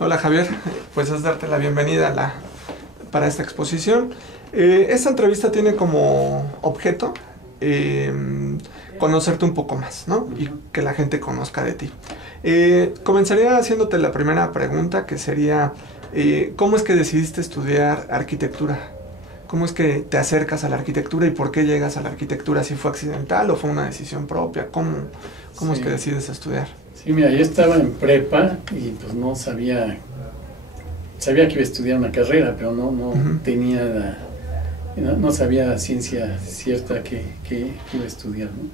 Hola Javier, pues es darte la bienvenida para esta exposición. Esta entrevista tiene como objeto conocerte un poco más, ¿no? Y que la gente conozca de ti. Comenzaría haciéndote la primera pregunta, que sería, ¿cómo es que decidiste estudiar arquitectura? ¿Cómo es que te acercas a la arquitectura y por qué llegas a la arquitectura? ¿Si fue accidental o fue una decisión propia? ¿Cómo es que decides estudiar? Sí, mira, yo estaba en prepa y pues no sabía que iba a estudiar una carrera, pero no tenía no sabía ciencia cierta que iba a estudiar, ¿no?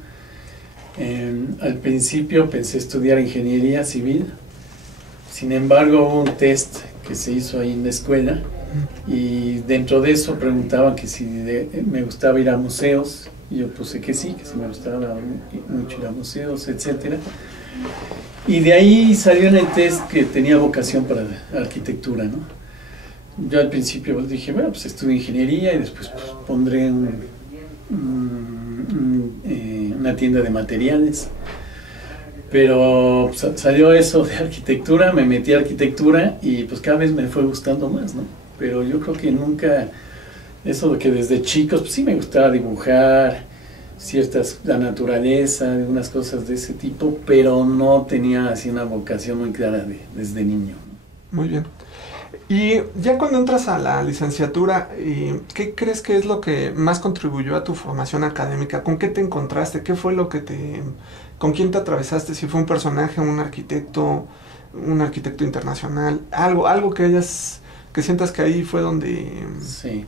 Al principio pensé estudiar ingeniería civil, sin embargo hubo un test que se hizo ahí en la escuela y dentro de eso preguntaban que si me gustaba ir a museos, y yo puse que sí me gustaba mucho ir a museos, etcétera. Y de ahí salió en el test que tenía vocación para la arquitectura, ¿no? Yo al principio dije, bueno, pues estudio ingeniería y después pues, pondré una tienda de materiales. Pero pues, salió eso de arquitectura, me metí a arquitectura y pues cada vez me fue gustando más, ¿no? Pero yo creo que nunca, eso de que desde chicos, pues sí me gustaba dibujar, la naturaleza, algunas cosas de ese tipo, pero no tenía así una vocación muy clara desde niño. Muy bien. Y ya cuando entras a la licenciatura, ¿qué crees que es lo que más contribuyó a tu formación académica? ¿Con qué te encontraste? ¿Qué fue lo que con quién te atravesaste? Si fue un personaje, un arquitecto internacional, algo que sientas que ahí fue donde... Sí,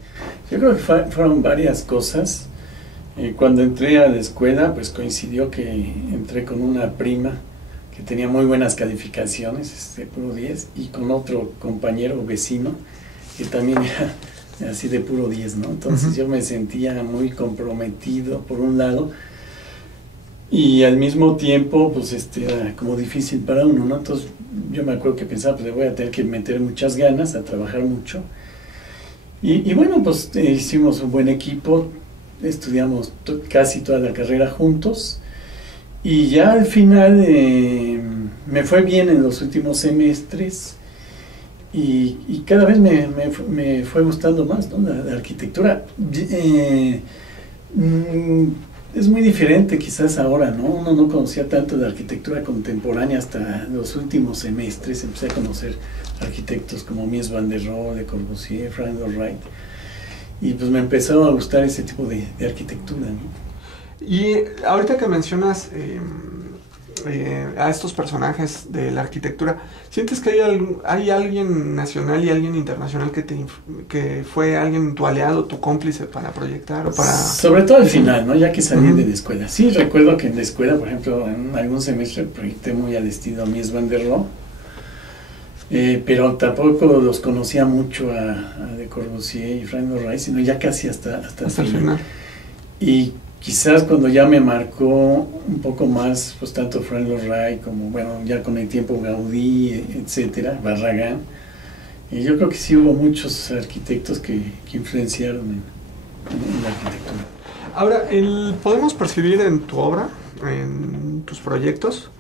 yo creo que fueron varias cosas. Cuando entré a la escuela, pues coincidió que entré con una prima que tenía muy buenas calificaciones, puro 10, y con otro compañero vecino que también era así de puro 10, ¿no? Entonces yo me sentía muy comprometido por un lado y al mismo tiempo pues era como difícil para uno, ¿no? Entonces yo me acuerdo que pensaba, pues le voy a tener que meter muchas ganas, a trabajar mucho. Y bueno, pues hicimos un buen equipo, estudiamos casi toda la carrera juntos. Y ya al final me fue bien en los últimos semestres y cada vez me fue gustando más, ¿no? La arquitectura. Es muy diferente quizás ahora, ¿no? Uno no conocía tanto de arquitectura contemporánea hasta los últimos semestres. Empecé a conocer arquitectos como Mies van der Rohe, Le Corbusier, Frank Lloyd Wright. Y pues me empezó a gustar ese tipo de arquitectura, ¿no? Y ahorita que mencionas a estos personajes de la arquitectura, ¿sientes que hay alguien nacional y alguien internacional que fue alguien, tu aliado, tu cómplice para proyectar? Sobre todo al final, ¿no? Ya que salí de la escuela. Sí, recuerdo que en la escuela, por ejemplo, en algún semestre proyecté muy al estilo Mies van der Rohe, pero tampoco los conocía mucho a Le Corbusier y Frank Lloyd Wright, sino ya casi hasta el final. Y quizás cuando ya me marcó un poco más, pues tanto Frank Lloyd Wright como, bueno, ya con el tiempo Gaudí, etcétera, Barragán, y yo creo que sí hubo muchos arquitectos que influenciaron en la arquitectura. Ahora, podemos percibir en tu obra, en tus proyectos,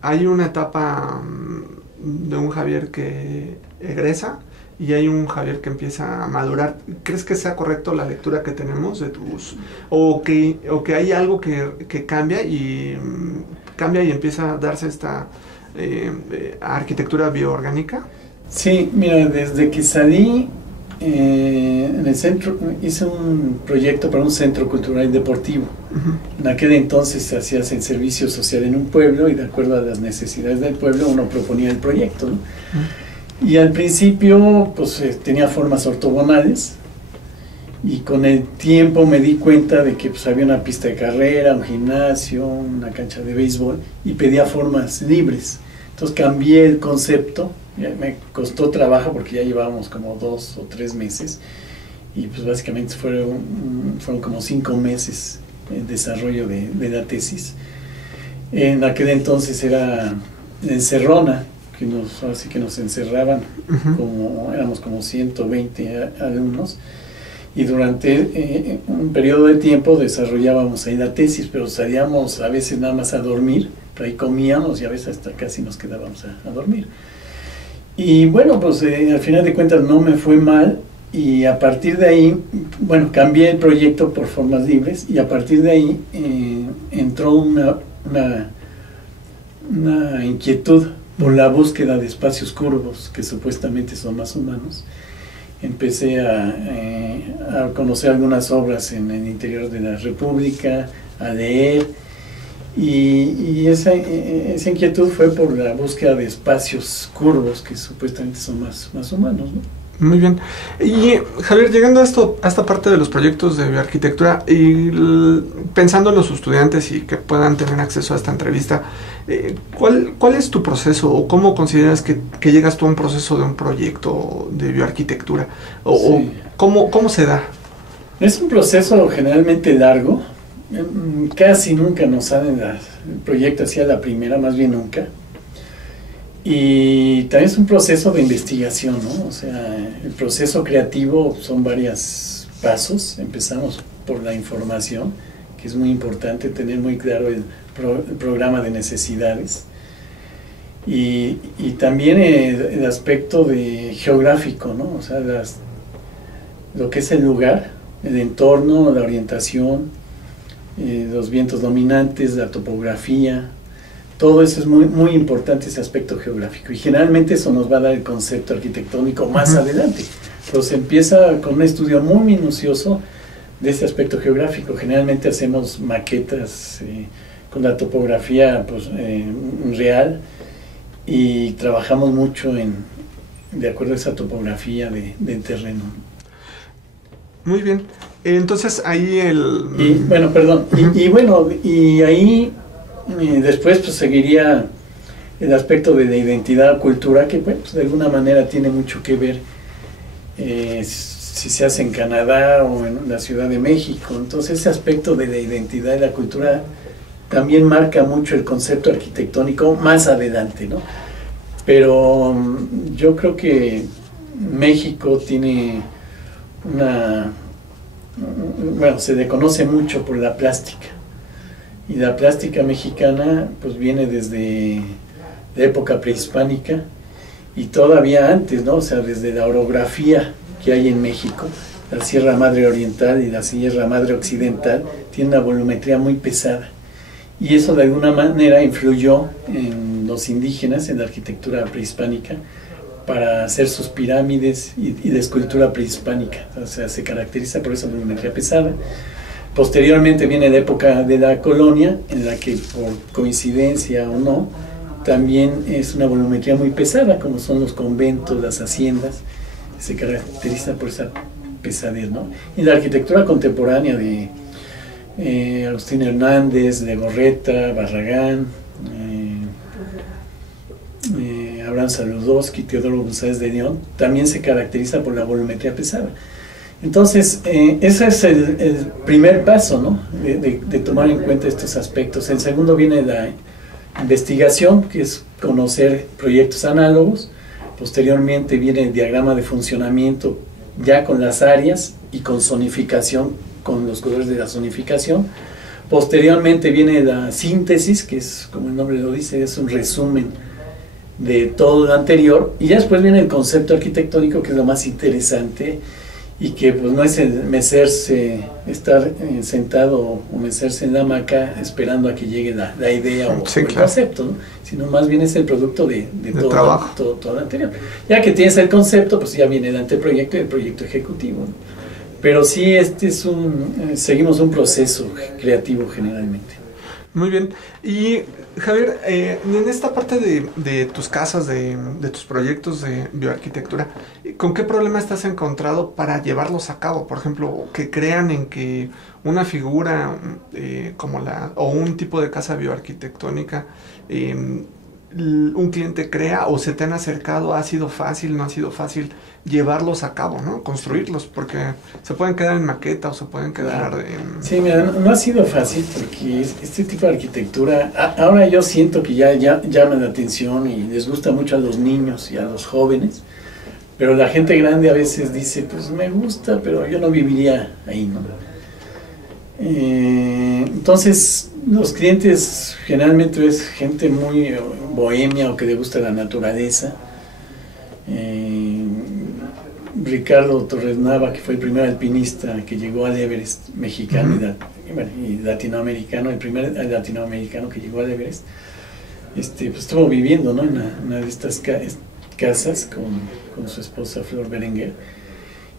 hay una etapa de un Javier que egresa y hay un Javier que empieza a madurar. ¿Crees que sea correcto la lectura que tenemos de o que hay algo que cambia y empieza a darse esta arquitectura bioorgánica? Sí, mira, desde que salí en el centro, hice un proyecto para un centro cultural y deportivo. En aquel entonces se hacía el servicio social en un pueblo y de acuerdo a las necesidades del pueblo uno proponía el proyecto, ¿no? Y al principio pues tenía formas ortogonales y con el tiempo me di cuenta de que pues, había una pista de carrera, un gimnasio, una cancha de béisbol y pedía formas libres. Entonces cambié el concepto, me costó trabajo porque ya llevábamos como 2 o 3 meses y pues básicamente fueron como 5 meses el desarrollo de la tesis. En aquel entonces era encerrona, así que nos encerraban, éramos como 120 alumnos, y durante un periodo de tiempo desarrollábamos ahí la tesis, pero salíamos a veces nada más a dormir, pero ahí comíamos y a veces hasta casi nos quedábamos a dormir. Y bueno, pues al final de cuentas no me fue mal, y a partir de ahí, bueno, cambié el proyecto por Formas Libres, y a partir de ahí entró una inquietud por la búsqueda de espacios curvos que supuestamente son más humanos. Empecé a conocer algunas obras en el interior de la República, a leer, y esa inquietud fue por la búsqueda de espacios curvos que supuestamente son más humanos, ¿no? Muy bien. Y Javier, llegando a esta parte de los proyectos de bioarquitectura y pensando en los estudiantes y que puedan tener acceso a esta entrevista, ¿cuál es tu proceso o cómo consideras que llegas tú a un proceso de un proyecto de bioarquitectura? O ¿cómo se da? Es un proceso generalmente largo. Casi nunca nos salen el proyecto hacia la primera, más bien nunca. Y también es un proceso de investigación, ¿no? O sea, el proceso creativo son varios pasos. Empezamos por la información, que es muy importante tener muy claro el programa de necesidades. Y también el aspecto geográfico, ¿no? O sea, lo que es el lugar, el entorno, la orientación, los vientos dominantes, la topografía. Todo eso es muy importante, ese aspecto geográfico, y generalmente eso nos va a dar el concepto arquitectónico más adelante. Pero se empieza con un estudio muy minucioso de ese aspecto geográfico. Generalmente hacemos maquetas con la topografía pues, real, y trabajamos mucho de acuerdo a esa topografía del terreno. Muy bien. Entonces ahí y ahí después pues seguiría el aspecto de la identidad o cultura, que pues, de alguna manera tiene mucho que ver si se hace en Canadá o en la Ciudad de México. Entonces ese aspecto de la identidad y la cultura también marca mucho el concepto arquitectónico más adelante, ¿no? Pero yo creo que México tiene se le conoce mucho por la plástica. Y la plástica mexicana pues viene desde la época prehispánica y todavía antes, ¿no? O sea, desde la orografía que hay en México, la Sierra Madre Oriental y la Sierra Madre Occidental tienen una volumetría muy pesada. Y eso de alguna manera influyó en los indígenas, en la arquitectura prehispánica, para hacer sus pirámides y la escultura prehispánica. O sea, se caracteriza por esa volumetría pesada. Posteriormente viene la época de la colonia, en la que por coincidencia o no, también es una volumetría muy pesada, como son los conventos, las haciendas, se caracteriza por esa pesadez, ¿no? Y la arquitectura contemporánea de Agustín Hernández, de Gorreta, Barragán, Abraham Saludowski, Teodoro González de León, también se caracteriza por la volumetría pesada. Entonces, ese es el primer paso, ¿no? de tomar en cuenta estos aspectos. El segundo viene la investigación, que es conocer proyectos análogos. Posteriormente viene el diagrama de funcionamiento, ya con las áreas y con zonificación, con los colores de la zonificación. Posteriormente viene la síntesis, que es, como el nombre lo dice, es un resumen de todo lo anterior. Y ya después viene el concepto arquitectónico, que es lo más interesante, y que pues no es el estar sentado o mecerse en la hamaca esperando a que llegue la idea o el concepto, ¿no? Sino más bien es el producto de todo lo anterior. Ya que tienes el concepto, pues ya viene el anteproyecto y el proyecto ejecutivo, ¿no? Pero sí, seguimos un proceso creativo generalmente. Muy bien. Y Javier, en esta parte de tus casas, de tus proyectos de bioarquitectura, ¿con qué problemas te has encontrado para llevarlos a cabo? Por ejemplo, que crean en que una figura o un tipo de casa bioarquitectónica, un cliente crea o se te han acercado, ¿ha sido fácil, no ha sido fácil llevarlos a cabo, ¿no? Construirlos, porque se pueden quedar en maqueta o se pueden quedar en... Sí, mira, no ha sido fácil porque este tipo de arquitectura, ahora yo siento que ya llama la atención y les gusta mucho a los niños y a los jóvenes, pero la gente grande a veces dice, pues me gusta, pero yo no viviría ahí, ¿no? Entonces, los clientes generalmente es gente muy bohemia o que le gusta la naturaleza. Ricardo Torres Nava, que fue el primer alpinista que llegó al Everest mexicano y latinoamericano, el primer latinoamericano que llegó al Everest, pues estuvo viviendo, ¿no?, en una de estas casas con su esposa Flor Berenguer.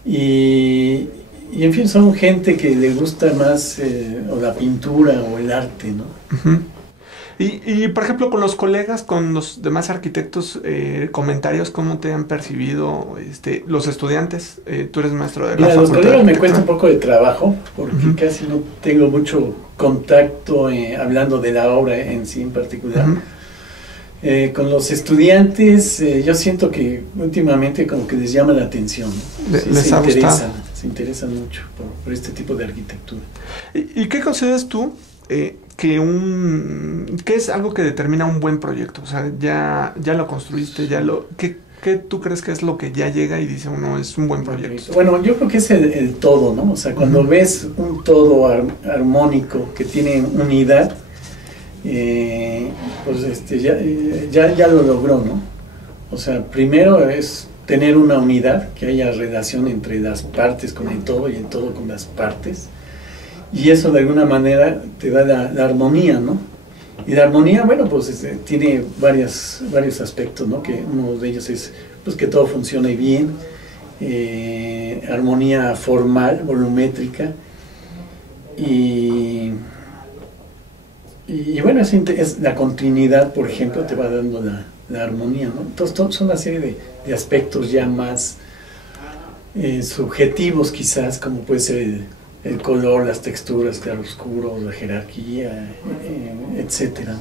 Y en fin, son gente que le gusta más o la pintura o el arte, ¿no? Y por ejemplo, con los colegas, con los demás arquitectos, comentarios, ¿cómo te han percibido los estudiantes? Tú eres maestro de la Mira, los Facultad colegas de me cuesta un Arquitectura. poco de trabajo, porque casi no tengo mucho contacto hablando de la obra en sí en particular. Con los estudiantes, yo siento que últimamente como que les llama la atención, ¿no? Sí, ¿Les ha gustado? Se interesan mucho por este tipo de arquitectura. ¿Y qué consideras tú que es algo que determina un buen proyecto? O sea, ya lo construiste, ¿qué tú crees que es lo que ya llega y dice uno es un buen proyecto? Bueno, yo creo que es el todo, ¿no? O sea, cuando ves un todo armónico que tiene unidad, pues ya lo logró, ¿no? O sea, primero es tener una unidad, que haya relación entre las partes con el todo y el todo con las partes, y eso de alguna manera te da la armonía, ¿no? Y la armonía, bueno, pues tiene varios aspectos, ¿no? Que uno de ellos es pues que todo funcione bien, armonía formal, volumétrica, y bueno, es la continuidad, por ejemplo, te va dando la armonía, ¿no? Entonces, son una serie de aspectos ya más subjetivos, quizás, como puede ser el color, las texturas, claroscuro, la jerarquía, etcétera, ¿no?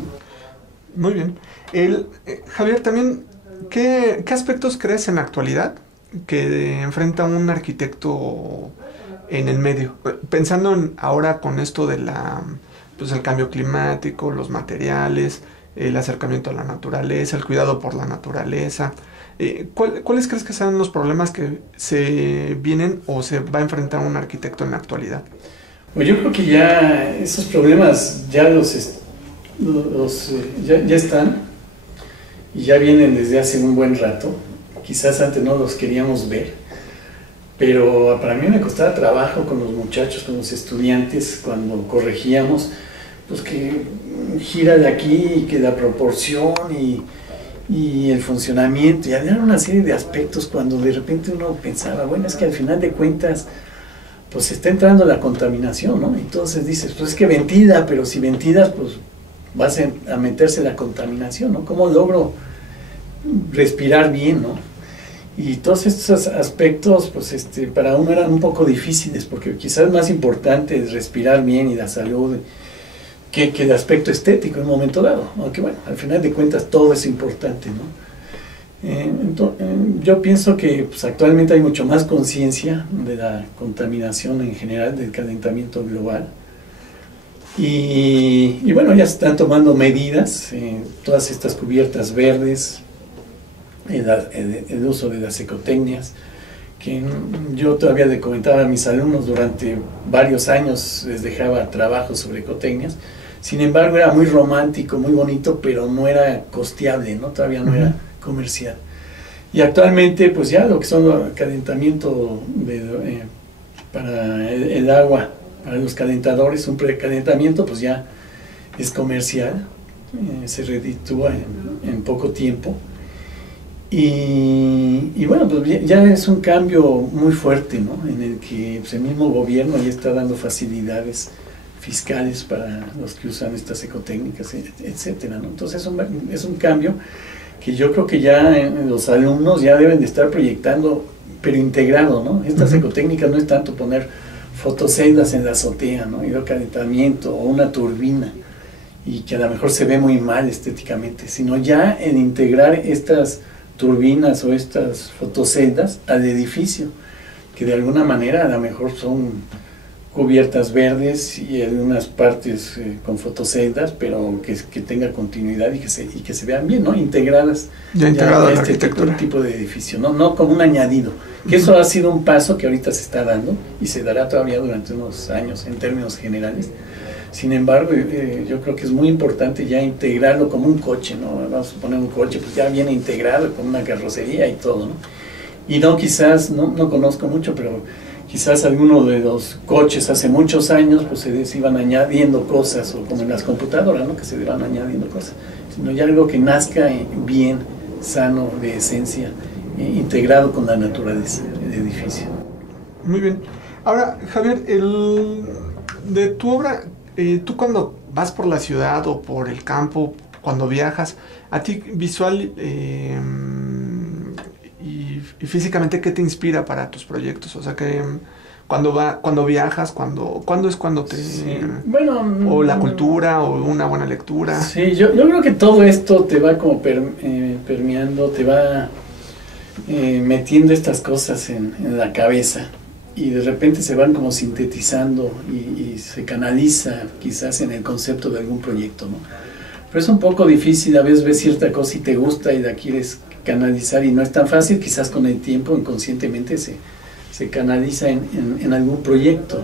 Muy bien. Javier, también, ¿qué aspectos crees en la actualidad que enfrenta un arquitecto en el medio? Pensando ahora con esto de el cambio climático, los materiales, el acercamiento a la naturaleza, el cuidado por la naturaleza. ¿Cuáles crees que sean los problemas que se vienen o se va a enfrentar un arquitecto en la actualidad? Pues yo creo que ya esos problemas ya ya están y ya vienen desde hace un buen rato. Quizás antes no los queríamos ver, pero para mí me costaba trabajo con los muchachos, con los estudiantes, cuando corregíamos, pues que gira de aquí y que la proporción y el funcionamiento, y había una serie de aspectos cuando de repente uno pensaba, bueno, es que al final de cuentas pues está entrando la contaminación, ¿no? Entonces dices, pues es que ventila, pero si ventilas, pues vas a meterse la contaminación, ¿no? ¿Cómo logro respirar bien, ¿no? Y todos estos aspectos, pues para uno eran un poco difíciles, porque quizás más importante es respirar bien y la salud que el aspecto estético en un momento dado, aunque bueno, al final de cuentas todo es importante, ¿no? Yo pienso que pues, actualmente hay mucho más conciencia de la contaminación en general, del calentamiento global, y bueno, ya se están tomando medidas, todas estas cubiertas verdes, el uso de las ecotecnias, que yo todavía le comentaba a mis alumnos durante varios años, les dejaba trabajos sobre ecotecnias. Sin embargo, era muy romántico, muy bonito, pero no era costeable, ¿no? Todavía no era comercial. Y actualmente, pues ya lo que son el calentamiento para el agua, para los calentadores, un precalentamiento, pues ya es comercial, se reditúa en poco tiempo. Y bueno, pues ya es un cambio muy fuerte, ¿no? En el que pues, el mismo gobierno ya está dando facilidades fiscales para los que usan estas ecotécnicas, etcétera, ¿no? Entonces es un cambio que yo creo que ya los alumnos ya deben de estar proyectando, pero integrado, ¿no? Estas ecotécnicas no es tanto poner fotoceldas en la azotea, ¿no? Hidrocalentamiento o una turbina, y que a lo mejor se ve muy mal estéticamente, sino ya en integrar estas turbinas o estas fotoceldas al edificio, que de alguna manera a lo mejor son cubiertas verdes y algunas partes con fotoceldas, pero que tenga continuidad y que se vean bien, ¿no? Integradas ya integrado en la este arquitectura. tipo de edificio, no como un añadido, que eso ha sido un paso que ahorita se está dando y se dará todavía durante unos años en términos generales, Sin embargo, yo creo que es muy importante ya integrarlo como un coche, ¿no? Vamos a poner un coche, pues ya viene integrado con una carrocería y todo, ¿no? Y no, quizás, no conozco mucho, pero quizás alguno de los coches hace muchos años, pues se iban añadiendo cosas, o como en las computadoras, ¿no? Que se van añadiendo cosas, sino ya algo que nazca bien, sano, de esencia, integrado con la naturaleza del edificio. Muy bien. Ahora, Javier, de tu obra, tú cuando vas por la ciudad o por el campo, cuando viajas, a ti visual y físicamente, ¿qué te inspira para tus proyectos? O sea, que cuando viajas, ¿cuándo es cuando te... Sí. Bueno, o la cultura, o una buena lectura? Sí, yo creo que todo esto te va como permeando, te va metiendo estas cosas en la cabeza, y de repente se van como sintetizando y se canaliza quizás en el concepto de algún proyecto, ¿no? Pero es un poco difícil, a veces ves cierta cosa y te gusta y la quieres canalizar y no es tan fácil, quizás con el tiempo inconscientemente se canaliza en algún proyecto.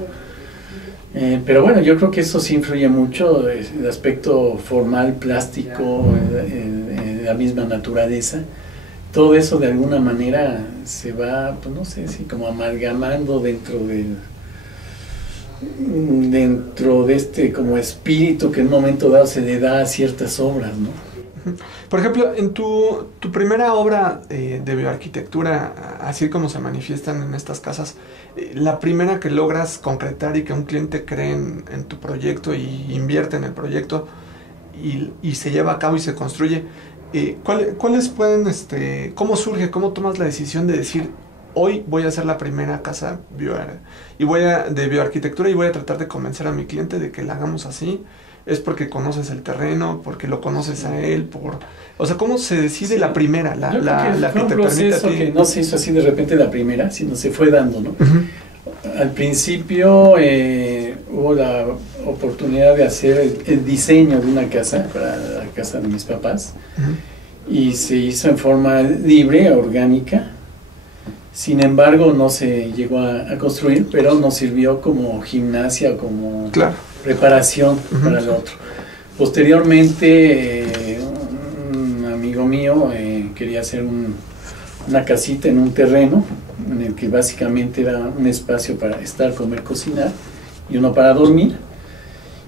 Pero bueno, yo creo que eso sí influye mucho, el aspecto formal, plástico, la misma naturaleza. Todo eso de alguna manera se va, pues no sé, si como amalgamando dentro de este como espíritu que en un momento dado se le da a ciertas obras, ¿no? Por ejemplo, en tu primera obra de bioarquitectura, así como se manifiestan en estas casas, la primera que logras concretar y que un cliente cree en tu proyecto y invierte en el proyecto y se lleva a cabo y se construye, ¿cuáles pueden, cómo surge, cómo tomas la decisión de decir, hoy voy a hacer la primera casa de bioarquitectura y voy a tratar de convencer a mi cliente de que la hagamos así? ¿Es porque conoces el terreno, porque lo conoces a él? O sea, ¿cómo se decide la primera, la que te permite a ti? Que no se hizo así de repente la primera, sino se fue dando, ¿no? Al principio hubo la oportunidad de hacer el diseño de una casa, para la casa de mis papás, y se hizo en forma libre, orgánica. Sin embargo, no se llegó a construir, pero nos sirvió como gimnasia, como preparación para el otro. Posteriormente, un amigo mío quería hacer una casita en un terreno, en el que básicamente era un espacio para estar, comer, cocinar, y uno para dormir,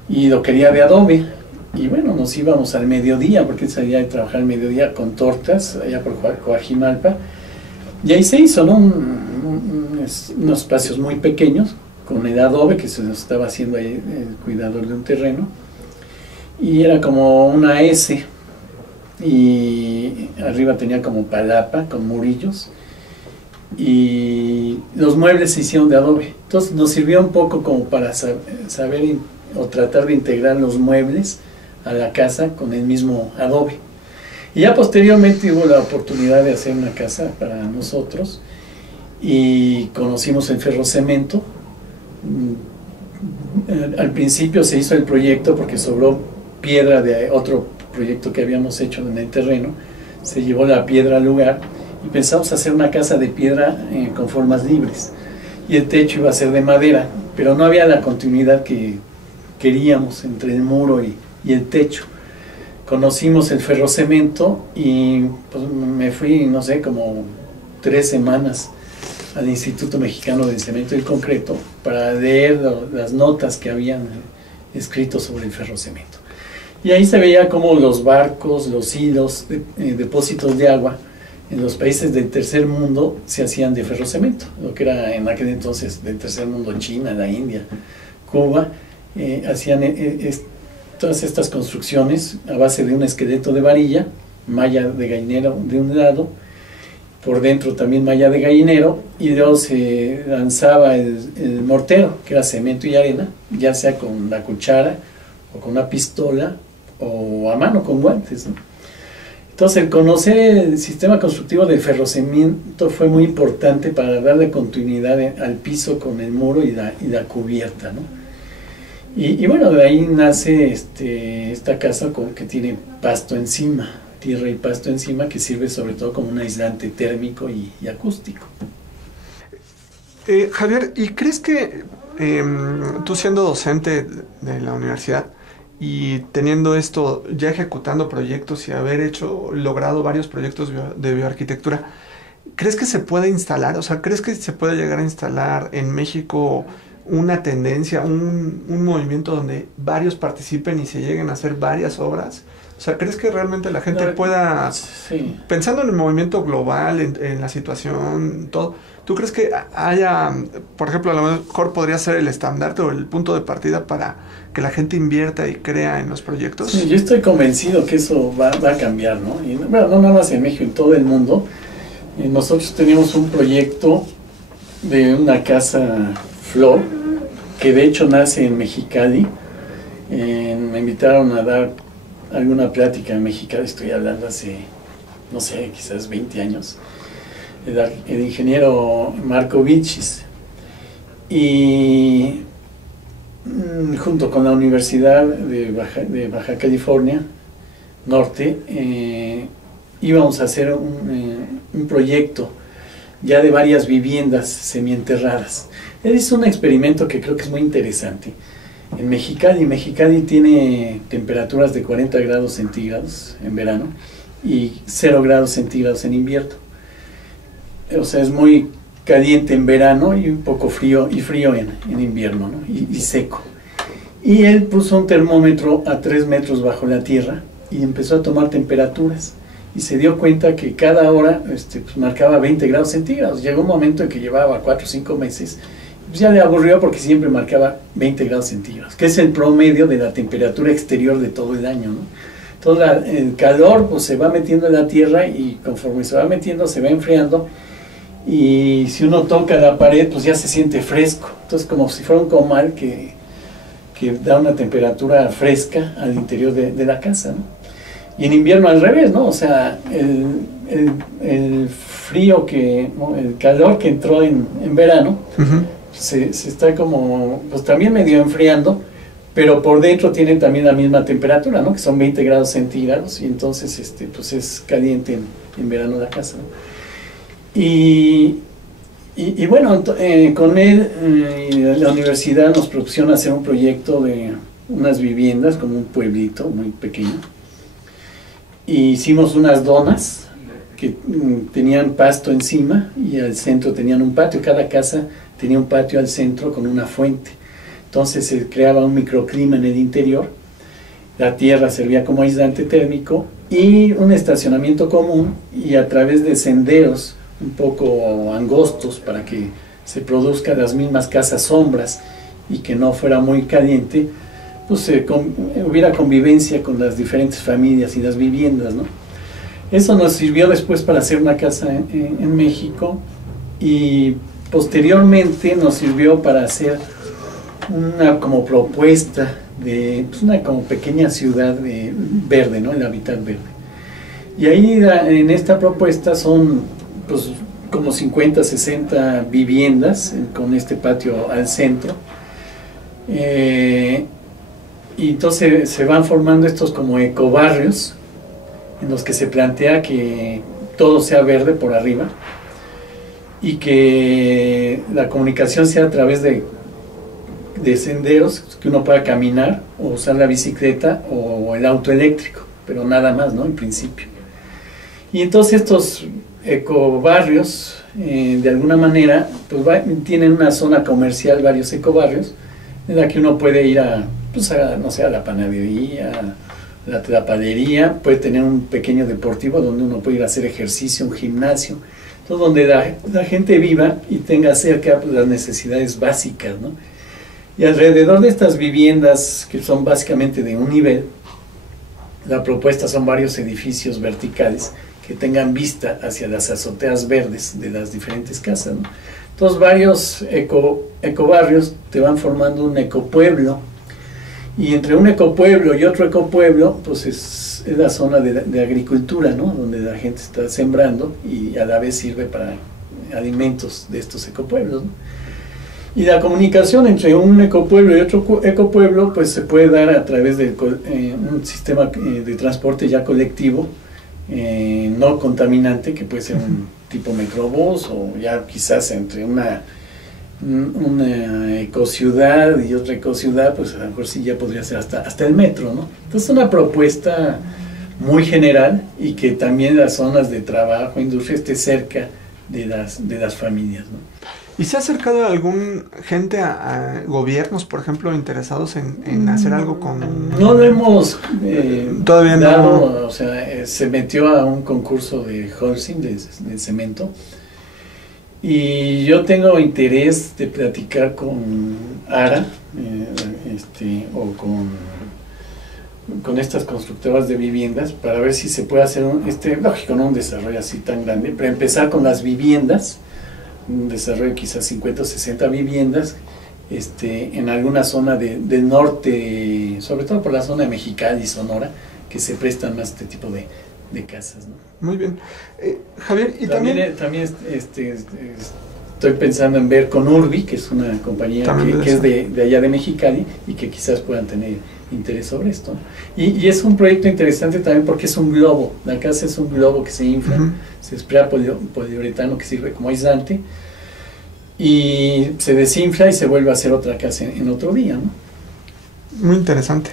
y lo quería de adobe. Y bueno, nos íbamos al mediodía, porque él salía de trabajar al mediodía con tortas, allá por Coajimalpa. Y ahí se hizo, ¿no? Unos espacios muy pequeños, con el adobe que se nos estaba haciendo ahí, el cuidador de un terreno. Y era como una S, y arriba tenía como palapa, con murillos. Y los muebles se hicieron de adobe. Entonces nos sirvió un poco como para saber o tratar de integrar los muebles a la casa con el mismo adobe. Y ya posteriormente hubo la oportunidad de hacer una casa para nosotros y conocimos el ferrocemento. Al principio se hizo el proyecto porque sobró piedra de otro proyecto que habíamos hecho en el terreno. Se llevó la piedra al lugar y pensamos hacer una casa de piedra con formas libres. Y el techo iba a ser de madera, pero no había la continuidad que queríamos entre el muro y el techo. Conocimos el ferrocemento y pues me fui, no sé, como 3 semanas al Instituto Mexicano del Cemento y el Concreto para leer las notas que habían escrito sobre el ferrocemento. Y ahí se veía cómo los barcos, los hilos, depósitos de agua en los países del tercer mundo se hacían de ferrocemento, lo que era en aquel entonces del tercer mundo, China, la India, Cuba, hacían todas estas construcciones a base de un esqueleto de varilla, malla de gallinero de un lado, por dentro también malla de gallinero, y luego se lanzaba el mortero, que era cemento y arena, ya sea con la cuchara o con una pistola o a mano con guantes, ¿no? Entonces, el conocer el sistema constructivo del ferrocemento fue muy importante para darle continuidad al piso con el muro y la cubierta, ¿no? Y bueno, de ahí nace esta casa que tiene pasto encima, tierra y pasto encima, que sirve sobre todo como un aislante térmico y acústico. Javier, ¿y crees que tú siendo docente de la universidad y teniendo esto, ya ejecutando proyectos y haber logrado varios proyectos de bioarquitectura, ¿crees que se puede instalar? O sea, ¿crees que se puede llegar a instalar en México una tendencia, un movimiento donde varios participen y se lleguen a hacer varias obras? O sea, ¿crees que realmente la gente pueda, pensando en el movimiento global, en la situación, todo, ¿tú crees que haya, por ejemplo, a lo mejor podría ser el estandarte o el punto de partida para que la gente invierta y crea en los proyectos? Sí, yo estoy convencido que eso va a cambiar, ¿no? Y, bueno, no nada más en México, en todo el mundo. Nosotros teníamos un proyecto de una casa flor, que de hecho nace en Mexicali. Me invitaron a dar alguna plática en Mexicali, estoy hablando hace, no sé, quizás 20 años, el ingeniero Marco Vichis, y junto con la Universidad de Baja California Norte, íbamos a hacer un proyecto ya de varias viviendas semienterradas. Él hizo un experimento que creo que es muy interesante. En Mexicali tiene temperaturas de 40 grados centígrados en verano y 0 grados centígrados en invierno. O sea, es muy caliente en verano y un poco frío en invierno, ¿no? y seco. Y él puso un termómetro a 3 metros bajo la tierra y empezó a tomar temperaturas. Y se dio cuenta que cada hora pues marcaba 20 grados centígrados. Llegó un momento en que llevaba 4 o 5 meses, pues ya le aburrió porque siempre marcaba 20 grados centígrados, que es el promedio de la temperatura exterior de todo el año, ¿no? Entonces el calor pues se va metiendo en la tierra y conforme se va metiendo se va enfriando, y si uno toca la pared pues ya se siente fresco. Entonces como si fuera un comal que da una temperatura fresca al interior de la casa, ¿no? Y en invierno al revés, ¿no? O sea, el frío ¿no? El calor que entró en verano, se está como, pues también medio enfriando, pero por dentro tiene también la misma temperatura, ¿no? Que son 20 grados centígrados, y entonces pues es caliente en verano la casa, ¿no? Y bueno, con él la universidad nos propusieron hacer un proyecto de unas viviendas, como un pueblito muy pequeño. Y hicimos unas donas que tenían pasto encima y al centro tenían un patio. Cada casa tenía un patio al centro con una fuente. Entonces se creaba un microclima en el interior. La tierra servía como aislante térmico y un estacionamiento común, y a través de senderos un poco angostos para que se produzcan las mismas casas sombras y que no fuera muy caliente, pues hubiera convivencia con las diferentes familias y las viviendas, ¿no? Eso nos sirvió después para hacer una casa en México, y posteriormente nos sirvió para hacer una como propuesta de pues una como pequeña ciudad verde, ¿no? El hábitat verde. Y ahí en esta propuesta son pues como 50, 60 viviendas con este patio al centro. Y entonces se van formando estos como ecobarrios en los que se plantea que todo sea verde por arriba y que la comunicación sea a través de senderos que uno pueda caminar o usar la bicicleta o el auto eléctrico, pero nada más, ¿no? En principio. Y entonces estos ecobarrios, de alguna manera, pues tienen una zona comercial, varios ecobarrios, en la que uno puede ir pues no sé, a la panadería, a la tlapalería, puede tener un pequeño deportivo donde uno puede ir a hacer ejercicio, un gimnasio, entonces donde la gente viva y tenga cerca pues las necesidades básicas, ¿no? Y alrededor de estas viviendas, que son básicamente de un nivel, la propuesta son varios edificios verticales que tengan vista hacia las azoteas verdes de las diferentes casas, ¿no? Entonces varios ecobarrios te van formando un ecopueblo, y entre un ecopueblo y otro ecopueblo pues es la zona de agricultura, ¿no? Donde la gente está sembrando y a la vez sirve para alimentos de estos ecopueblos, ¿no? Y la comunicación entre un ecopueblo y otro ecopueblo pues se puede dar a través de un sistema de transporte ya colectivo, no contaminante, que puede ser un tipo microbús, o ya quizás entre una una ecociudad y otra ecociudad, pues a lo mejor sí ya podría ser hasta el metro, ¿no? Entonces una propuesta muy general y que también las zonas de trabajo, industria, esté cerca de las familias, ¿no? ¿Y se ha acercado algún gente a gobiernos, por ejemplo, interesados en hacer algo con...? No lo hemos todavía dado, no. o sea, se metió a un concurso de Holcim, de cemento, y yo tengo interés de platicar con ARA, o con estas constructoras de viviendas, para ver si se puede hacer lógico, no un desarrollo así tan grande, pero empezar con las viviendas, un desarrollo de quizás 50 o 60 viviendas, en alguna zona del norte, sobre todo por la zona de Mexicali y Sonora, que se prestan más este tipo de casas, ¿no? Muy bien. Javier, y también estoy pensando en ver con Urbi, que es una compañía que es de allá de Mexicali, y que quizás puedan tener interés sobre esto. Y es un proyecto interesante también porque es un globo. La casa es un globo que se infla, se spraye poliuretano que sirve como aislante, y se desinfla y se vuelve a hacer otra casa en otro día, ¿no? Muy interesante.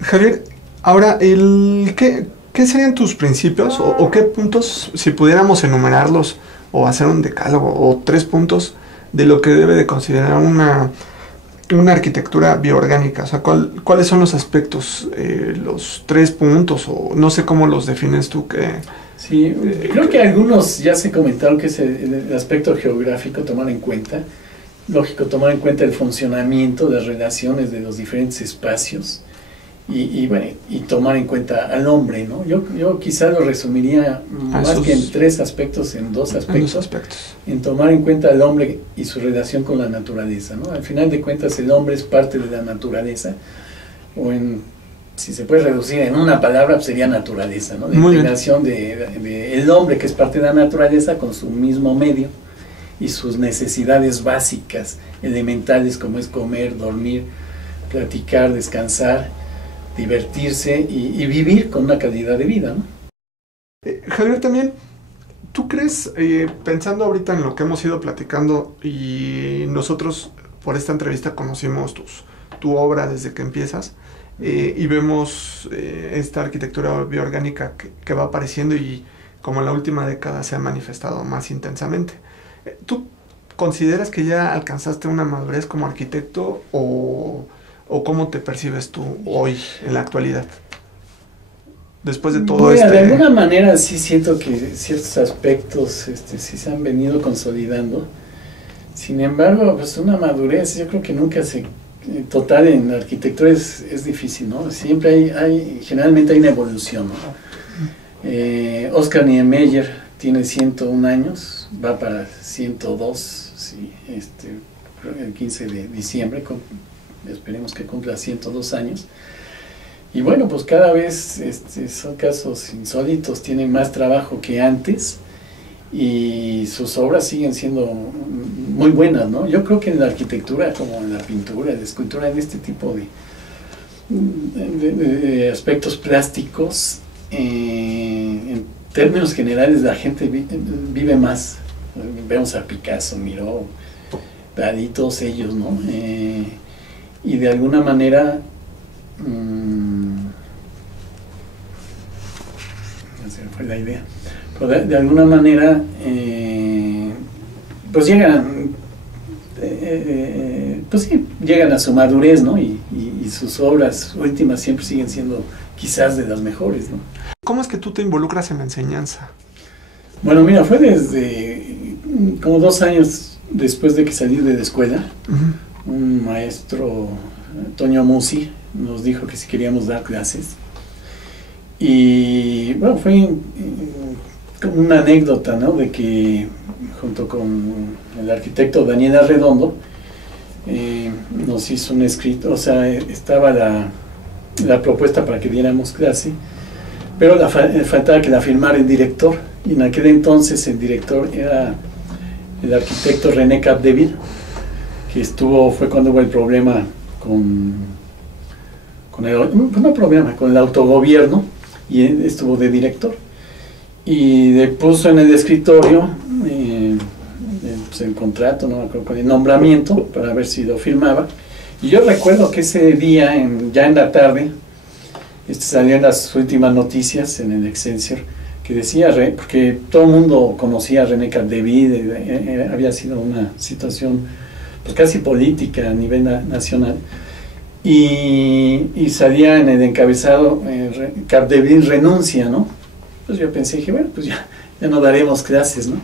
Javier, ahora, ¿qué serían tus principios o qué puntos, si pudiéramos enumerarlos o hacer un decálogo o 3 puntos de lo que debe de considerar una arquitectura bioorgánica? O sea, ¿cuáles son los aspectos, los 3 puntos, o no sé cómo los defines tú? Sí, creo que algunos ya se comentaron, que es el aspecto geográfico, tomar en cuenta. Lógico, tomar en cuenta el funcionamiento, las relaciones de los diferentes espacios y tomar en cuenta al hombre, ¿no? Yo quizás lo resumiría más que en 3 aspectos, en 2 aspectos. En tomar en cuenta al hombre y su relación con la naturaleza, ¿no? Al final de cuentas, el hombre es parte de la naturaleza, si se puede reducir en una palabra, pues sería naturaleza, ¿no? La integración el hombre, que es parte de la naturaleza, con su mismo medio y sus necesidades básicas, elementales, como es comer, dormir, platicar, descansar, divertirse y vivir con una calidad de vida, ¿no? Javier, también, ¿tú crees, pensando ahorita en lo que hemos ido platicando, y nosotros por esta entrevista conocimos tu obra desde que empiezas, y vemos esta arquitectura bioorgánica que va apareciendo y como en la última década se ha manifestado más intensamente? ¿Tú consideras que ya alcanzaste una madurez como arquitecto o cómo te percibes tú hoy, en la actualidad? Después de todo De alguna manera sí siento que ciertos aspectos sí se han venido consolidando. Sin embargo, pues una madurez, yo creo que nunca total en la arquitectura es difícil, ¿no? Siempre generalmente hay una evolución, ¿no? Oscar Niemeyer tiene 101 años, va para 102, sí, el 15 de diciembre, esperemos que cumpla 102 años. Y bueno, pues cada vez son casos insólitos, tiene más trabajo que antes y sus obras siguen siendo muy buenas, ¿no? Yo creo que en la arquitectura, como en la pintura, en la escultura, en este tipo de aspectos plásticos, en términos generales la gente vive más. Vemos a Picasso, Miró, Dalí, todos ellos, ¿no? Y de alguna manera no se me fue la idea, pero de alguna manera pues llegan llegan a su madurez, ¿no? Y sus obras últimas siempre siguen siendo quizás de las mejores, ¿no? ¿Cómo es que tú te involucras en la enseñanza? Bueno, mira, fue desde como 2 años después de que salí de la escuela. Un maestro, Toño Musi, nos dijo que si queríamos dar clases. Y bueno, fue como una anécdota, ¿no? De que junto con el arquitecto Daniel Arredondo nos hizo un escrito, o sea, estaba la propuesta para que diéramos clase, pero faltaba que la firmara el director, y en aquel entonces el director era el arquitecto René Capdeville, que fue cuando hubo el problema con el autogobierno, y él estuvo de director, y le puso en el escritorio pues, el contrato, no me acuerdo, con el nombramiento, para ver si lo firmaba. Y yo recuerdo que ese día, ya en la tarde, salían las últimas noticias en el Excelsior, que decía, porque todo el mundo conocía a René Capdeville, había sido una situación pues casi política a nivel nacional, y salía en el encabezado, Capdeville renuncia, ¿no? Pues yo pensé, dije, bueno, pues ya no daremos clases, ¿no?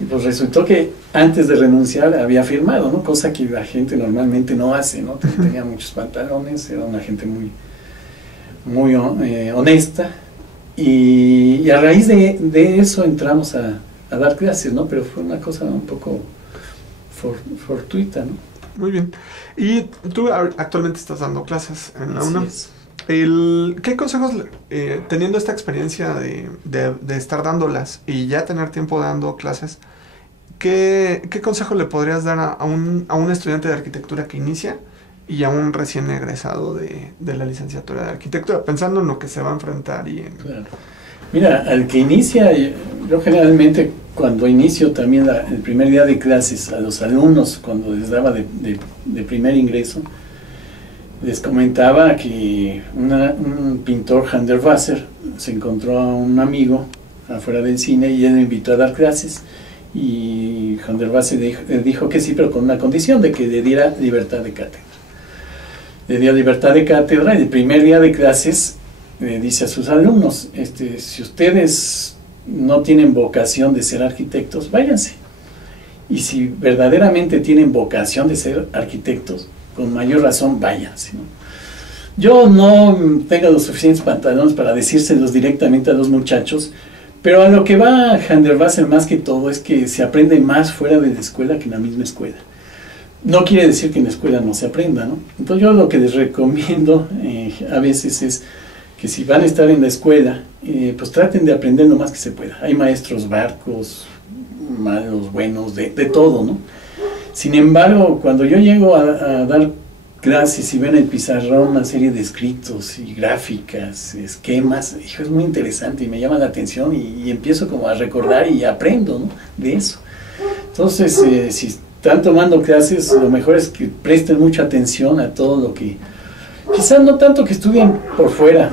Y pues resultó que antes de renunciar había firmado, ¿no? Cosa que la gente normalmente no hace, ¿no? Tenía muchos pantalones, era una gente muy honesta, y a raíz de eso entramos a dar clases, ¿no? Pero fue una cosa un poco fortuita, ¿no? Muy bien. Y tú actualmente estás dando clases en la UNAM. ¿Qué consejos, teniendo esta experiencia de estar dándolas y ya tener tiempo dando clases, qué consejo le podrías dar a un estudiante de arquitectura que inicia y a un recién egresado de la licenciatura de arquitectura, pensando en lo que se va a enfrentar? Claro. Mira, al que inicia, yo generalmente cuando inicio también el primer día de clases a los alumnos, cuando les daba de primer ingreso, les comentaba que un pintor, Van der Waals, se encontró a un amigo afuera del cine y él me invitó a dar clases, y Van der Waals dijo que sí, pero con una condición, de que le diera libertad de cátedra. Le dio libertad de cátedra, y el primer día de clases le dice a sus alumnos, si ustedes no tienen vocación de ser arquitectos, váyanse. Y si verdaderamente tienen vocación de ser arquitectos, con mayor razón, váyanse, ¿no? Yo no tengo los suficientes pantalones para decírselos directamente a los muchachos, pero a lo que va Van der Waals más que todo es que se aprende más fuera de la escuela que en la misma escuela. No quiere decir que en la escuela no se aprenda, ¿no? Entonces yo lo que les recomiendo a veces es que si van a estar en la escuela, pues traten de aprender lo más que se pueda. Hay maestros barcos, malos, buenos, de todo, ¿no? Sin embargo, cuando yo llego a dar clases y ven el pizarrón una serie de escritos y gráficas, esquemas, hijo, es muy interesante y me llama la atención, y empiezo como a recordar y aprendo, ¿no?, de eso. Entonces, si están tomando clases, lo mejor es que presten mucha atención a todo lo que, quizás no tanto que estudien por fuera,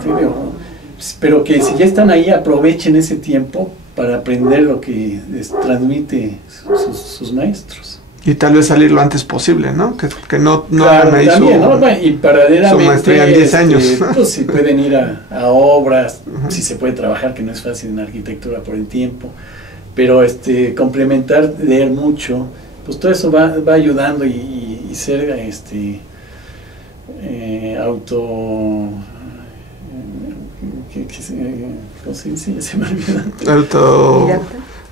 pero que si ya están ahí, aprovechen ese tiempo para aprender lo que les transmite sus maestros. Y tal vez salir lo antes posible, ¿no? Que no claro, hagan ahí también, ¿no? Y paralelamente, su maestría en 10 años. Pues, si pueden ir a obras, si se puede trabajar, que no es fácil en arquitectura por el tiempo, pero complementar, leer mucho, pues todo eso va ayudando, y ser ¿cómo se dice? Se me olvidó.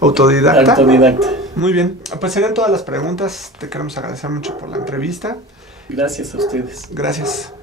Autodidacta. Autodidacta. Muy bien, pues serían todas las preguntas. Te queremos agradecer mucho por la entrevista. Gracias a ustedes. Gracias.